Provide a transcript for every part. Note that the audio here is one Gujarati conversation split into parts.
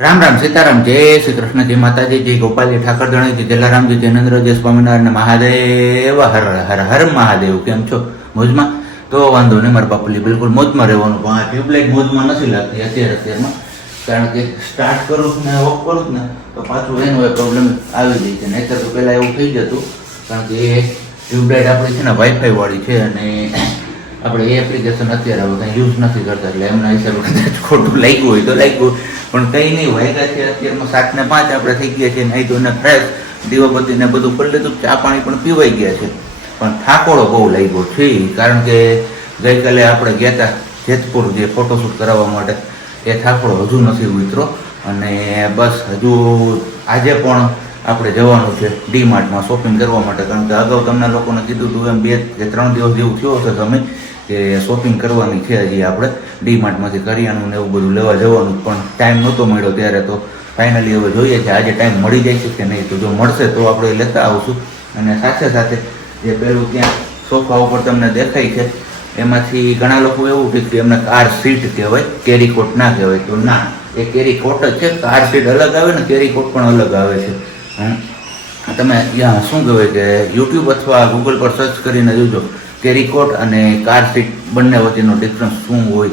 રામ રામ સીતારામ જય શ્રી કૃષ્ણ જય માતાજી જય ગોપાલજી ઠાકર ધણી જય જલારામજી જયનંદ્ર જય સ્વામિનારાયણ મહાદેવ હર હર હર મહાદેવ. કેમ છો? મોજમાં? તો વાંધો નહીં, મારા બાપુલી બિલકુલ મોજમાં રહેવાનું. પણ આ ટ્યુબલાઇટ મોજમાં નથી લાગતી અત્યારમાં, કારણ કે સ્ટાર્ટ કરું ને ઓફ કરું ને તો પાછું એનો એ પ્રોબ્લેમ આવી જાય છે. નહીંતર તો પહેલાં એવું થઈ જતું, કારણ કે એ ટ્યુબલાઇટ આપણી છે ને વાઈફાઈ વાળી છે અને આપણે એ એપ્લિકેશન અત્યારે હવે કંઈ યુઝ નથી કરતા, એટલે એમના હિસાબે કદાચ ખોટું લાગ્યું હોય તો લાગ્યું, પણ કંઈ નહીં. વાગ્યા છે અત્યારમાં 7:05 આપણે થઈ ગયા છે. નહીં તો એને ફ્રેશ દીવાબત્તીને બધું કરી લીધું, ચા પાણી પણ પીવાઈ ગયા છે. પણ થાકોડો બહુ લાગ્યો છે, કારણ કે ગઈકાલે આપણે ગયા હતા જેતપુર જે ફોટોશૂટ કરાવવા માટે, એ થાકોડો હજુ નથી ઉતરો. અને બસ હજુ આજે પણ આપણે જવાનું છે ડીમાર્ટમાં શોપિંગ કરવા માટે, કારણ કે અગાઉ તમને લોકોને કીધું હતું એમ 2 કે 3 દિવસ જેવું થયો હશે સમય કે શોપિંગ કરવાની છે હજી આપણે ડીમાર્ટમાંથી કરિયાણું ને એવું બધું લેવા જવાનું, પણ ટાઈમ નહોતો મળ્યો ત્યારે. તો ફાઇનલી હવે જોઈએ છે આજે ટાઈમ મળી જાય છે કે નહીં. તો જો મળશે તો આપણે લેતા આવશું. અને સાથે સાથે જે પેલું ત્યાં સોફા ઉપર તમને દેખાય છે એમાંથી ઘણા લોકો એવું છે કે એમને કાર સીટ કહેવાય, કેરીકોટ ના કહેવાય. તો ના, એ કેરીકોટ જ છે. કાર સીટ અલગ આવે ને કેરીકોટ પણ અલગ આવે છે. તમે શું કહેવાય કે યુટ્યુબ અથવા ગૂગલ પર સર્ચ કરીને જોજો કેરીકોટ અને કાર સીટ બંને વચ્ચેનો ડિફરન્સ શું હોય.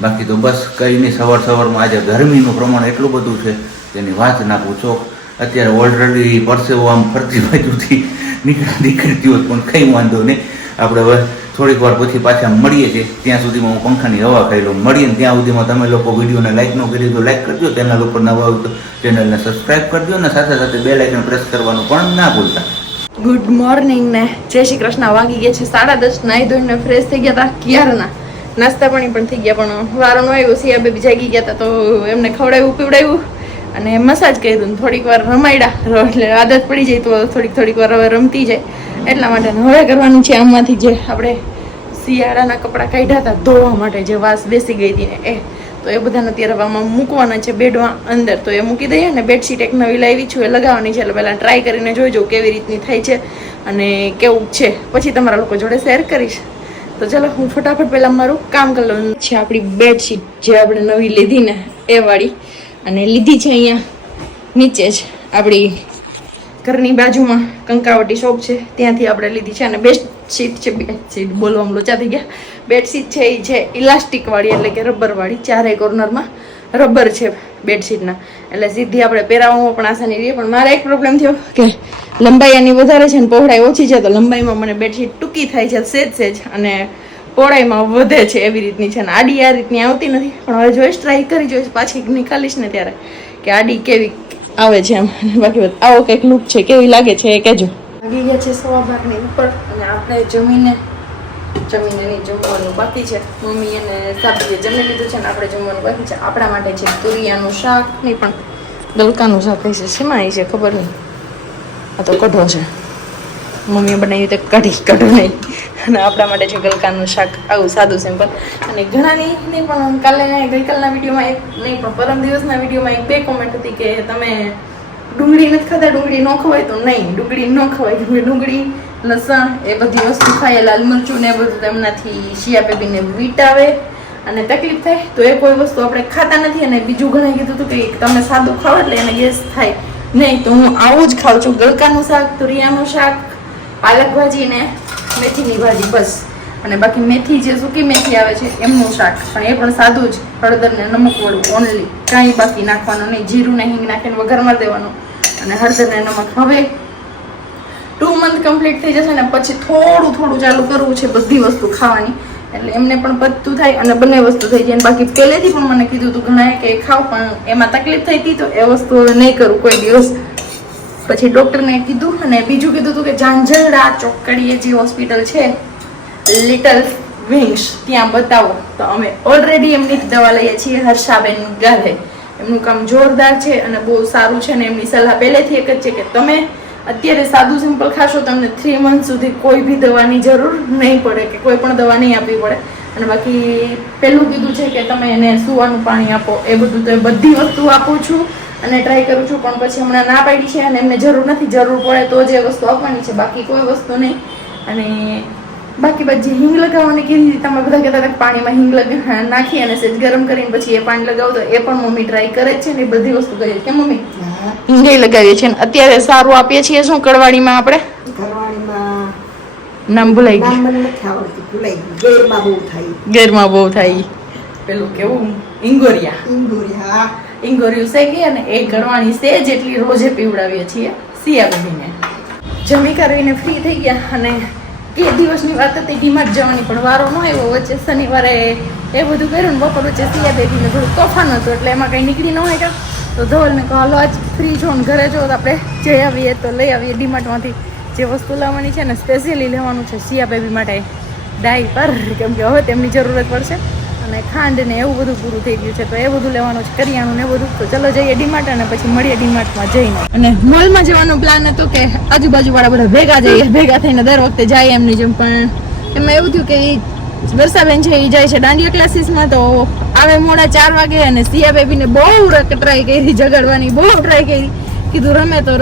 બાકી તો બસ કંઈ નહીં, સવારમાં આજે ગરમીનું પ્રમાણ એટલું બધું છે તેની વાત ના પૂછો. અત્યારે ઓલરેડી પરસેવો આમ ફરતી બાજુથી નીકળતી હોત, પણ કંઈ વાંધો નહીં. આપણે હવે થોડીક વાર પછી પાછા મળીએ છીએ. ત્યાં સુધીમાં હું પંખાની હવા ખાઈ લઉં. મળીએ ને ત્યાં સુધીમાં તમે લોકો વિડીયોને લાઈક ન કરી તો લાઈક કરજો, ચેનલ ઉપર નવા હોય તો ચેનલને સબસ્ક્રાઈબ કરજો, અને સાથે સાથે બેલ આઇકન પ્રેસ કરવાનું પણ ના ભૂલતા. ગુડ મોર્નિંગ ને જય શ્રી કૃષ્ણ. વાગી ગયા છે 10:30. નાહી ધોઈને ફ્રેશ થઈ ગયા હતા ક્યારના, નાસ્તા પાણી પણ થઈ ગયા. પણ વારો ન આવ્યો, સિયા બેબી જાગી ગયા હતા તો એમને ખવડાવ્યું પીવડાવ્યું અને મસાજ કર્યું. થોડીક વાર રમાડ્યા, એટલે આદત પડી જાય તો થોડીક વાર હવે રમતી જાય, એટલા માટે હવે કરવાનું છે આમાંથી જે આપણે શિયાળાના કપડાં કાઢ્યા હતા ધોવા માટે, જે વાસ બેસી ગઈ હતી ને તો એ બધાને અત્યારે આમાં મૂકવાના છે બેડમાં અંદર. તો એ મૂકી દઈએ ને બેડશીટ એક નવી લાવી છું, એ લગાવવાની છે. એટલે પહેલાં ટ્રાય કરીને જોઈજો કેવી રીતની થાય છે અને કેવું છે, પછી તમારા લોકો જોડે શેર કરીશ. તો ચાલો હું ફટાફટ પહેલાં મારું કામ કરી લઉં. છે આપણી બેડશીટ જે આપણે નવી લીધી ને એ વાળી, અને લીધી છે અહીંયા નીચે જ આપણી ઘરની બાજુમાં કંકાવટી શોપ છે ત્યાંથી આપણે લીધી છે. અને બેડશીટ છે, બેડશીટ બોલવામાં લોચા થઈ ગયા. બેડશીટ છે એ છે ઇલાસ્ટિક વાળી, એટલે કે રબર વાળી. ચારે કોર્નરમાં રબર છે બેડશીટના, એટલે સીધી આપણે પહેરાવવામાં પણ આસાની રહે. પણ મારે એક પ્રોબ્લેમ થયો કે લંબાઈ આની વધારે છે ને પહોળાઈ ઓછી છે, તો લંબાઈમાં મને બેડશીટ ટૂંકી થાય છે સેજ અને પહોળાઈમાં વધે છે એવી રીતની છે. ને આડી આ રીતની આવતી નથી, પણ હવે જોઈશ, ટ્રાય કરી જોઈશ પાછી નીકાળીશ ને ત્યારે કે આડી કેવી આવે છે એમ. બાકી આવો કંઈક લુક છે, કેવી લાગે છે એ કહેજો. લાગી ગયા છે 1:15 ઉપર અને આપણે જમીને નહીં જમવાનું બાકી છે. મમ્મી અને સાબીએ જમી લીધું છે ને આપણે જમવાનું બાકી છે. આપણા માટે છે તુરિયાનું શાક, નહીં પણ ગલકાનું શાક છે. શેમાં છે ખબર નહીં, આ તો કઢો છે, મમ્મીએ બનાવ્યું તો કઢો નહીં. અને આપણા માટે છે ગલકાનું શાક, આવું સાદું સિમ્પલ. અને ઘણાની નહીં પણ ગઈકાલના વિડીયોમાં એક નહીં પણ પરમ દિવસના વિડીયોમાં 1-2 કોમેન્ટ હતી કે તમે ડુંગળી નથી ખાતા, ડુંગળી ન ખવાય. તો નહીં, ડુંગળી ન ખવાય. ડુંગળી, લસણ એ બધી વસ્તુ ખાય, લાલ મરચું ને એ બધું તેમનાથી શિયા બેબીને વીટ આવે અને તકલીફ થાય, તો એ કોઈ વસ્તુ આપણે ખાતા નથી. અને બીજું ઘણા કીધું હતું કે તમે સાદું ખાવ એટલે એને ગેસ થાય નહીં, તો હું આવું જ ખાઉં છું. ગલકાનું શાક, તુરિયાનું શાક, પાલક ભાજી ને મેથીની ભાજી, બસ. અને બાકી મેથી જે સૂકી મેથી આવે છે એમનું શાક, પણ એ પણ સાદું જ, હળદર ને નમક વાળું ઓનલી, કાંઈ બાકી નાખવાનું નહીં. જીરું ને હિંગ નાખીને વઘારમાં દેવાનું અને હળદર ને નમક. હવે 2 મંથ કમ્પ્લીટ થઈ જશે ને પછી થોડું ચાલુ કરવું છે બધી વસ્તુ ખાવાની, એટલે એમને પણ પચતું થાય અને બંને વસ્તુ થઈ જાય. બાકી પહેલેથી પણ મને કીધું હતું ઘણાએ કે ખાવ, પણ એમાં તકલીફ થઈ હતી તો એ વસ્તુ હવે નહીં કરું કોઈ દિવસ. પછી ડૉક્ટરને કીધું અને બીજું કીધું હતું કે ઝાંઝરડા ચોકડીએ જે હોસ્પિટલ છે લિટલ વિંગ્સ, ત્યાં બતાવો. તો અમે ઓલરેડી એમની દવા લઈએ છીએ, હર્ષાબેન ગાલે. એમનું કામ જોરદાર છે અને બહુ સારું છે. અને એમની સલાહ પહેલેથી એક જ છે કે તમે અત્યારે સાદું સિમ્પલ ખાશો, તમને 3 મંથ સુધી કોઈ બી દવાની જરૂર નહીં પડે, કે કોઈ પણ દવા નહીં આપવી પડે. અને બાકી પહેલું કીધું છે કે તમે એને સૂવાનું પાણી આપો, એ બધું તો એ બધી વસ્તુ આપું છું અને ટ્રાય કરું છું. પણ પછી હમણાં ના પાડી છે અને એમને જરૂર નથી, જરૂર પડે તો જ એ વસ્તુ આપવાની છે, બાકી કોઈ વસ્તુ નહીં. અને બાકી બધી હિંગ લગાવવાની કીધી હતી. તમે બધા કહેતા હતા કે પાણીમાં હિંગ નાખી અને સેજ ગરમ કરીને પછી એ પાણી લગાવો તો એ પણ મમ્મી ટ્રાય કરે જ છે ને એ બધી વસ્તુ કરીએ છીએ. કેમ મમ્મી? હિંગે લગાવીએ છીએ. અત્યારે સારું આપીએ છીએ શું કડવાડીમાં આપણે નામ ભૂલાઈ ગયું. ગેરમાં બહુ થાય પેલું કેવું ઇંગોરિયું શેકી અને એ ગળવાની સેજ એટલી રોજે પીવડાવીએ છીએ સિયા બેબીને. જમી કરીને ફ્રી થઈ ગયા અને એ દિવસની વાત હતી ડીમાર્ટ જવાની પણ વારો ન આવ્યો. વચ્ચે શનિવારે એ બધું કર્યું ને બપોર વચ્ચે સિયા બેબીને થોડું તોફાન હતું એટલે એમાં કંઈ નીકળી ન હોય તો ધવલને કહો હાલો આજ ફ્રી છો ને ઘરે જો આપણે જઈ આવીએ તો લઈ આવીએ ડીમાર્ટમાંથી જે વસ્તુ લાવવાની છે ને સ્પેશિયલી લેવાનું છે સિયા બેબી માટે ડાયપર, કેમ કે હવે તેમની જરૂરત પડશે અને ખાંડ ને એવું બધું પૂરું થઈ ગયું છે તો એ બધું લેવાનું છે, કરિયાણું ને બધું. તો ચલો જઈએ ડીમાર્ટ અને પછી મળીએ ડીમાર્ટમાં જઈને. અને મોલમાં જવાનો પ્લાન હતો કે આજુબાજુ વાળા બધા ભેગા જઈએ, ભેગા થઈને દર વખતે જાય એમની જેમ. પણ એમાં એવું થયું કે વર્ષાબેન છે એ જાય છે દાંડિયા ક્લાસીસમાં તો આવે મોડા 4 વાગે અને સિયા બેબીને બહુ ટ્રાય કરી જગાડવાની, બહુ ટ્રાય કરી, કીધું રમે તો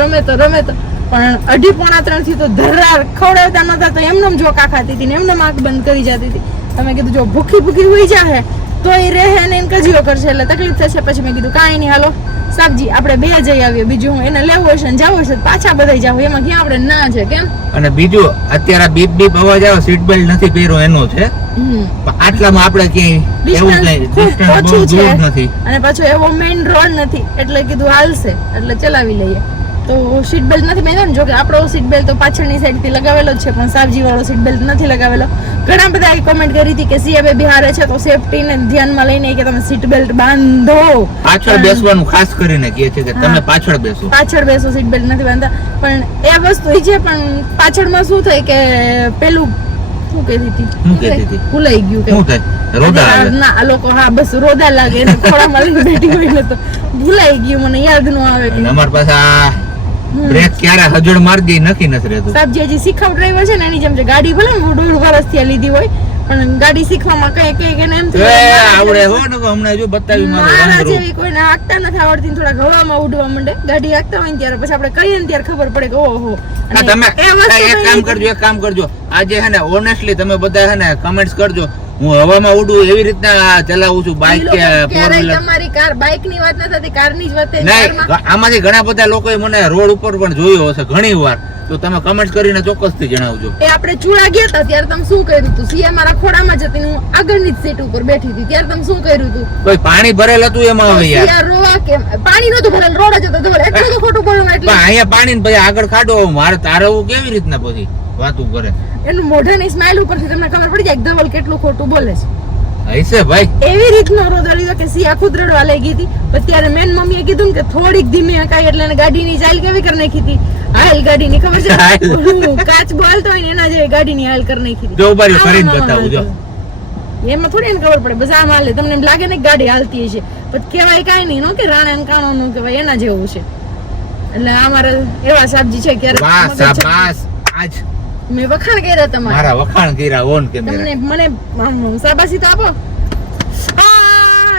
પણ 2:30-3 થી તો ધરાર ખવડાવતા નતા તો એમને જોકા ખાતી હતી ને એમને આંખ બંધ કરી જતી હતી. તમે કીધું જો ભૂખી હોઈ જાય તો એ રહે ને એને કજીઓ કરશે એટલે તકલીફ થશે. પછી મેં કીધું કાંઈ નહીં હાલો સાબજી આપણે 2 જઈ આવીએ, બીજું એને લેવું હશે ને જવું હશે પાછા બધા જાવ, એમાં ક્યાં આપણે ના છે કેમ. અને બીજું અત્યારે બીપ અવાજ આવે સીટ બેલ્ટ નથી પહેર્યો એનો છે, આટલામાં આપણે ક્યાંય એવું જ નહીં, ડિસ્ટન્સ બહુ દૂર નથી અને પાછો એવો મેઇન રોડ નથી એટલે કીધું હાલશે એટલે ચલાવી લઈએ. તો સીટ બેલ્ટ નથી બાંધ્યો ને, જો કે આપણો સીટ બેલ્ટ તો પાછળની સાઈડ થી લગાવેલો જ છે પણ સાબજી વાળો સીટ બેલ્ટ નથી લગાવેલો. ઘણા બધા કોમેન્ટ કરી હતી કે સિયા બેબી હારે છે તો સેફટી ને ધ્યાનમાં લઈને કે તમે સીટ બેલ્ટ બાંધો. પાછળ બેસવાનું ખાસ કરીને કહે છે કે તમે પાછળ બેસો સીટ બેલ્ટ નથી બાંધતા. પણ એ વસ્તુ એ છે પણ પાછળમાં શું થાય કે પેલું શું કહેતી હતી ભૂલાઈ ગયું કે ના આ લોકો હા બસ રોદા લાગે એને ખોળામાં લઈને બેઠી હોય ને તો ભૂલાઈ ગયું, મને યાદ ન આવે. અમાર પાસે બ્રેક ક્યારે હજડ માર ગઈ નથી રહેતું. સાહેબ જે શીખવ ડ્રાઈવર છે ને એની જેમ છે, ગાડી ભલે 1.5 વર્ષથી લીધી હોય પણ ગાડી શીખવામાં કઈ એમ આવડે હો ને હમણાં જો બતાવી મારા જેવી કોઈને હાંકતા નથી આવડતી, થોડા હવામાં ઉડવા માંડે ગાડી હાંકતા હોય ને ત્યારે પછી આપણે કહીએ ને ત્યારે ખબર પડે કે ઓહો. તમે એક કામ કરજો આજે હે ને ઓનેસ્ટલી તમે બધા હે ને કમેન્ટ્સ કરજો હું હવામાં ઉડું એવી રીતના ચલાવું છું બાઇક કે ફોર વ્હીલર. તમારી કાર બાઇક ની વાત નથી, કાર ની જ વાત છે. આમાંથી ઘણા બધા લોકોએ મને રોડ ઉપર પણ જોયો હશે ઘણી વાર, તો તમે કમેન્ટ કરીને ચોક્કસથી જણાવજો. એ આપણે ચૂડા ગયા હતા ત્યારે તમે શું કર્યું હતું? સિયા મારા ખોડામાં જતી હું આગળની જ સીટ ઉપર બેઠી હતી ત્યારે તમે શું કર્યું હતું? કોઈ પાણી ભરેલ હતું એમાં હવે યાર રોવા કેમ પાણી નતું ભરેલ, રોડ જ હતો એટલું તો ખોટું બોલવું એટલે અહીંયા પાણી પછી આગળ કાઢો મારે તારવું કેવી રીતના પછી વાતું કરે. એનું મોઢાની સ્માઈલ ઉપરથી તમને ખબર પડી જાય ધવલ કેટલું ખોટું બોલે છે. હશે ભાઈ એવી રીતનો રોદો લીધો કે સિયા ખુદ રડવા લઈ ગઈ હતી. ત્યારે મેન મમ્મીએ કીધું કે થોડીક ધીમી હકાય એટલે ગાડીની ચાલ કેવી કરી નાખી હતી, હાલ ગાડીની ખબર છે કાચ બોલતો હોય ને એના જેવી ગાડીની હાલ કરી નાખી હતી. જો બારી ફરીને બતાવું જો એમાં થોડી એને ખબર પડે બસ આમ હાલે તમને એમ લાગે ને ગાડી હાલતી છે પણ કહેવાય કાંઈ નહીં નો કે રાણા કાણો નું કહેવાય એના જેવું છે. એટલે અમારે એવા સાબજી છે ક્યારે મેં વખાણ કર્યા તમારા મારા વખાણ કર્યા ઓન કેમેરા તમને મને શાબાશી તો આપો.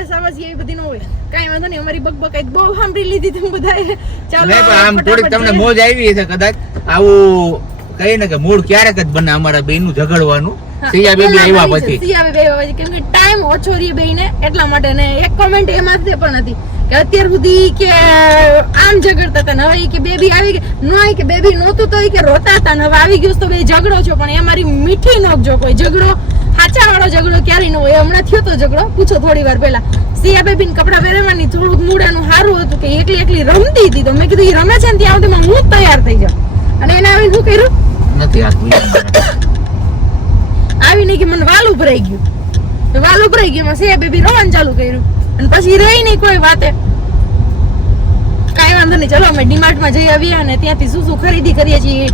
શાબાશી એવી બધી ન હોય કાઈ વાંધો નહીં, અમારી બકબકાઈ બહુ સાંભળી લીધી તમે બધાએ. ચાલો આમ થોડીક તમને મોજ આવી છે કદાચ આવું કહીએ ને કે મૂળ ક્યારેક જ બને અમારા બેયનું ઝઘડવાનું. સિયા બેબી આવ્યા પછી કેમ કે ટાઈમ ઓછો રહે બેયને એટલા માટે. ને એક કોમેન્ટ એમાંથી પણ હતી કે અત્યાર સુધી કે આમ ઝઘડતા હતા ને હવે કે બેબી આવી ગઈ નો કે બેબી નહોતું તો કે રોતા હતા ને હવે આવી ગયું તો બે ઝઘડો છો. પણ એ મારી મીઠી નોક જો કોઈ ઝઘડો સાચા વાળો ઝઘડો ક્યારે ન હોય. હમણાં થયો તો ઝઘડો પૂછો થોડી વાર પહેલા સિયા બેબી કપડા પહેરવાની થોડુંક મૂડાનું સારું હતું કે એકલી રમતી હતી તો મેં કીધું એ રમે છે ને ત્યાં સુધી હું જ તૈયાર થઈ જાઉં અને એને આવીને શું કર્યું આવીને કે મને વાલ ઉભરાઈ ગયું સિયા બેબી રવાનું ચાલુ કર્યું અને પછી રહી નહીં કોઈ વાતે. કાંઈ વાંધો નહીં, ચલો અમે ડીમાર્ટ માં જઈ આવીએ અને ત્યાંથી શું ખરીદી કરીએ છીએ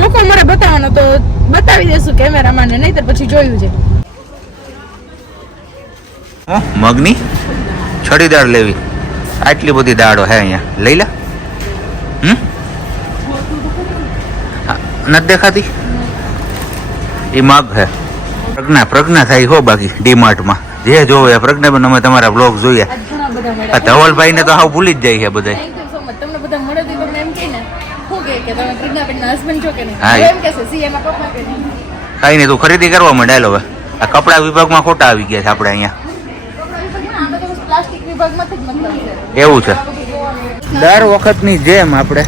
મોકો મારે બતાવવાનો તો બતાવી દેશું કેમેરામાં ને નહીં તો પછી જોયું છે. મગની છડી દાળ લેવી, આટલી બધી દાળો હે અહીંયા લઈ લે. નથી દેખાતી એ મગ હે. પ્રજ્ઞા થાય હો બાકી ડીમાર્ટમાં જે જોવે પ્રજ્ઞાબેન અમે તમારા બ્લોગ જોઈએ. ધવલભાઈ ને તો હાવ ભૂલી જ જાય છે બધા. તમને બધા મળે તો એમ કે ને શું કે તમે પ્રજ્ઞાબેન ના હસબન્ડ છો કે નહીં? એમ કે છે સીએના પપ્પા કે નહીં કઈ નહીં, તું ખરીદી કરવા માંડેલો હવે. આ કપડા વિભાગમાં ખોટા આવી ગયા છે આપણે અહીંયા. પ્લાસ્ટિક વિભાગમાંથી જ મતલબ છે. એવું છે. દર વખતની જેમ આપણે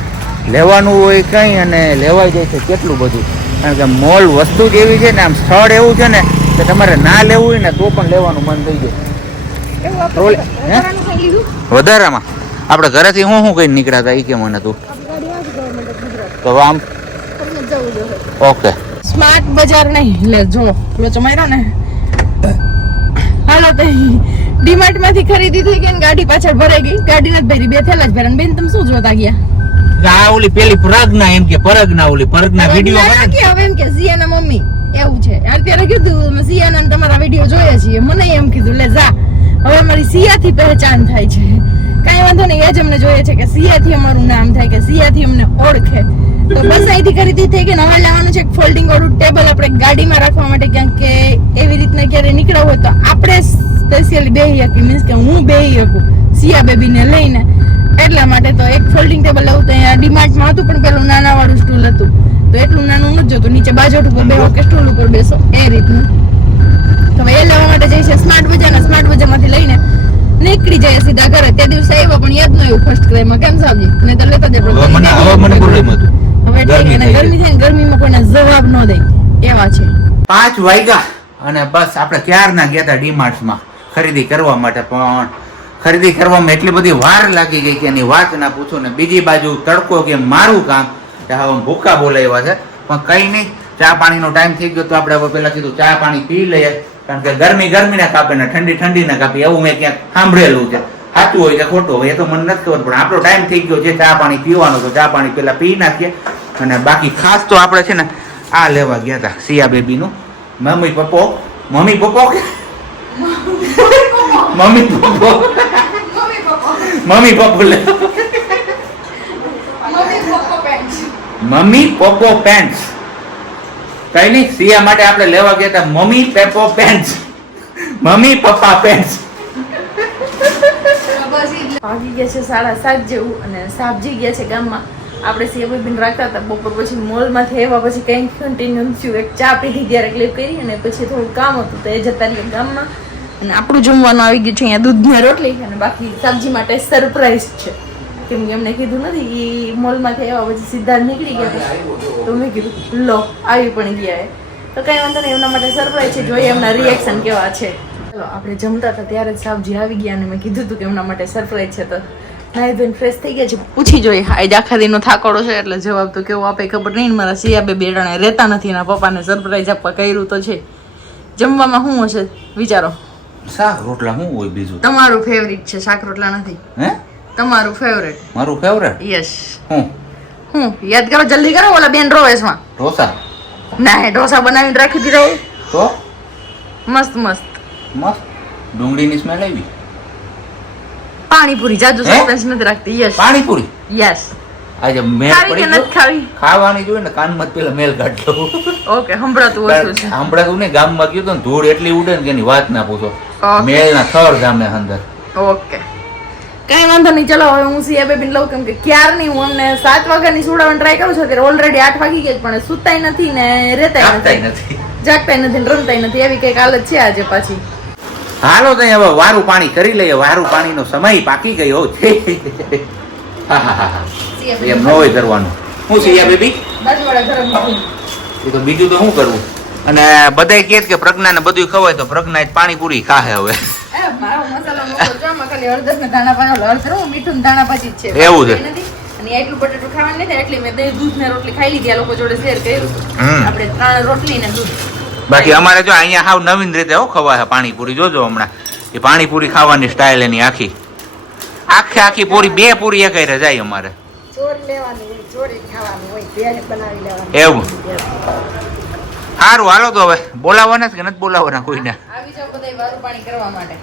લેવાનું હોય કંઈ અને લેવાઈ જાય છે કેટલું બધું. કારણ કે મોલ વસ્તુ જ એવી છે ને, આમ સ્થળ એવું છે ને કે તમારે ના લેવું હોય ને તો પણ લેવાનું મન થઈ જાય. એવું આપણે વધારાનું ખાઈ લીધું. વધારામાં આપણે ઘરેથી હું કઈ નીકળ્યા હતા એ કે મને તું તો આમ ઓકે. સ્માર્ટ બજાર નહીં લે જો લોચો માર્યો ને. હાલો તો ડીમાર્ટ માંથી ખરીદી થઈ ગઈ ને ગાડી પાછળ ભરાઈ ગઈ. ગાડી નથી ભરી, 2 થેલા જ ભર્યા. બેન તમે શું જોતા ગયા? આ ઓલી પેલી પ્રજ્ઞા એમ કે પરગના ઓલી પરગના વિડિયો બને કે હવે એમ કે સિયાના મમ્મી એવું છે. અત્યારે કીધું સિયાના તમારા વિડિયો જોઈએ છીએ. મને એમ કીધું લે જા હવે અમારી સિયાથી પહેચાન થાય છે. કાંઈ વાંધો નહીં, એ જ અમને જોઈએ છે કે સિયાથી અમારું નામ થાય, કે સિયાથી અમને ઓળખે. તો બસ અહીંથી ખરીદી થઈ ગઈ. હવે લાવવાનું છે એક ફોલ્ડિંગ વાળું ટેબલ આપણે ગાડીમાં રાખવા માટે, ક્યાંક કે એવી રીતના ક્યારે નીકળવું હોય તો આપણે સ્પેશિયલી બેહી શકીએ. મીન્સ કે હું બેહી શકું સિયા બેબીને લઈને. એટલા માટે તો એક ફોલ્ડિંગ ટેબલ લેવું તો અહીંયા ડીમાર્ટમાં હતું, પણ પેલું નાના વાળું સ્ટૂલ હતું તો એટલું નાનું નથી જોતું. નીચે બાજોટ ઉપર બેહો કે સ્ટૂલ ઉપર બેસો એ રીતનું. તો એ લેવા માટે જઈશે સ્માર્ટ બજારના. સ્માર્ટ બજારમાંથી લઈને નીકળી જાય સીધા ઘરે. તે દિવસે આવ્યા પણ યાદ ન આવ્યું ફર્સ્ટ ક્રાઈમાં. કેમ સાહેબ ને તો લેતા જ હવે ગરમી થાય ને ગરમીમાં કોઈને જવાબ ન દે એવા છે. 5 વાગ્યા અને બસ આપણે ક્યારના ગયા હતા ડીમાર્ટ્સમાં ખરીદી કરવા માટે, પણ ખરીદી કરવામાં એટલી બધી વાર લાગી ગઈ કે એની વાત ના પૂછો ને. બીજી બાજુ તડકો કે મારું કામ હવે ભૂકા બોલાવ્યા છે, પણ કઈ નહીં. ચા પાણીનો ટાઈમ થઈ ગયો તો આપણે હવે પેલા કીધું ચા પાણી પી લઈએ, કારણ કે ગરમી ના કાપે ને ઠંડી ના કાપે એવું મેં ક્યાંક સાંભળેલું છે. સાચું હોય કે ખોટું હોય એ તો મને નથી ખબર, પણ આપણો ટાઈમ થઈ ગયો છે ચા પાણી પીવાનો, તો ચા પાણી પેલા પી નાખીએ. અને બાકી ખાસ તો આપણે છે ને આ લેવા ગયા હતા સિયા બેબીનું મમ્મી પપ્પો મમ્મી પપ્પો મમ્મી પપ્પો પેન્ટ્સ. કઈ નહીં, સિયા માટે આપણે લેવા ગયા હતા મમ્મી પેપો પેન્ટ્સ, મમ્મી પપ્પા પેન્ટ્સ. ભાગી ગયા છે 7:30 જેવું અને સાબજી ગયા છે ગામમાં. આપણે સેવાબીન રાખતા હતા બપોર પછી મોલમાંથી આવ્યા પછી કંઈક કન્ટિન્યુ થયું. એક ચા પીધી ત્યારે ક્લિપ કરી અને પછી થોડું કામ હતું તો એ જતા રહીએ ગામમાં. અને આપણું જમવાનું આવી ગયું છે અહીંયા દૂધની રોટલી અને બાકી સબ્જી માટે સરપ્રાઈઝ છે. કેમ કે એમને કીધું નથી એ મોલમાંથી આવ્યા પછી સીધા નીકળી ગયા તો મેં કીધું લો આવી પણ ગયા એ તો કંઈ વાંધો નહીં, એમના માટે સરપ્રાઈઝ છે. જોઈએ એમના રિએક્શન કેવા છે. ચલો આપણે જમતા હતા ત્યારે જ સાબજી આવી ગયા અને મેં કીધું હતું કે એમના માટે સરપ્રાઈઝ છે. તો નાઈ ધોઈને ફ્રેશ થઈ ગયા છે. પૂછી જોઈએ આજ આખા દિનનો થાકોડો છે એટલે જવાબ તો કેવો આપે ખબર નહીં. મારા સિયા બેડાને રહેતા નથી, એના પપ્પાને સરપ્રાઈઝ આપવા કર્યું તો છે. જમવામાં શું હશે વિચારો? શાક રોટલા શું હોય બીજું? તમારું ફેવરિટ છે શાક રોટલા નથી? હે તમારું ફેવરિટ? મારું ફેવરિટ યસ. હું યાદ કરો, જલ્દી કરો. ઓલા બેન રોવેશમાં ઢોસા ના ઢોસા બનાવીને રાખી દીધો તો મસ્ત મસ્ત મસ્ત ડુંગળીની સ્મેલ આવી. પાણીપુરી જાજુ સસ્પેન્સ નથી રાખતી. યસ પાણીપુરી. યસ. આજે મેલ પડી ગયો. ખાવી ખાવાની જોઈએ ને કાનમાં પેલા મેલ કાઢ લઉં. ઓકે સંભળાતું ઓછું છે. સંભળાતું ને ગામમાં ગયો તો ને ધૂળ એટલી ઉડે ને કે એની વાત ના પૂછો. Okay. મેલના થર જામે અંદર. ઓકે કઈ વાંધો નહીં. ચલો હવે હું સિયા બેબીને લઉં, કેમ કે ક્યારની હું અમને 7 વાગ્યાની સુડાવવાની ટ્રાય કરું છું. અત્યારે ઓલરેડી 8 વાગી ગયા પણ સુતાય નથી ને રહેતાય નથી, જાગતાય નથી ને રમતાય નથી. એવી કઈક હાલત છે આજે પાછી. હાલો તો હવે વારું પાણી કરી લઈએ. વારું પાણીનો સમય પાકી ગયો છે. એમ ન હોય કરવાનું. હું સિયા બેબી એ તો બીજું તો શું કરવું. અને બધાય કહે કે પ્રજ્ઞાને બધું ખવાય તો પ્રજ્ઞા જ પાણીપુરી ખાહે હવે. મીઠું દાણા પછી જ છે એવું છે. અને એટલું બટેટું ખાવાનું નથી એટલી મેં દૂધ ને રોટલી ખાઈ લીધી. આ લોકો જોડે શેર કર્યું આપણે 3 રોટલી ને દૂધ. બાકી અમારે જો અહીંયા હાવ નવીન રીતે હો ખવાય પાણીપુરી. જોજો હમણાં એ પાણીપુરી ખાવાની સ્ટાઇલ એની આખી આખી પૂરી 2 પૂરી એકાઈ જાય અમારે. એવું સારું હાલો તો હવે બોલાવવાના કે નથી બોલાવવાના કોઈને? આવી જાવ બધા વારું પાણી કરવા માટે.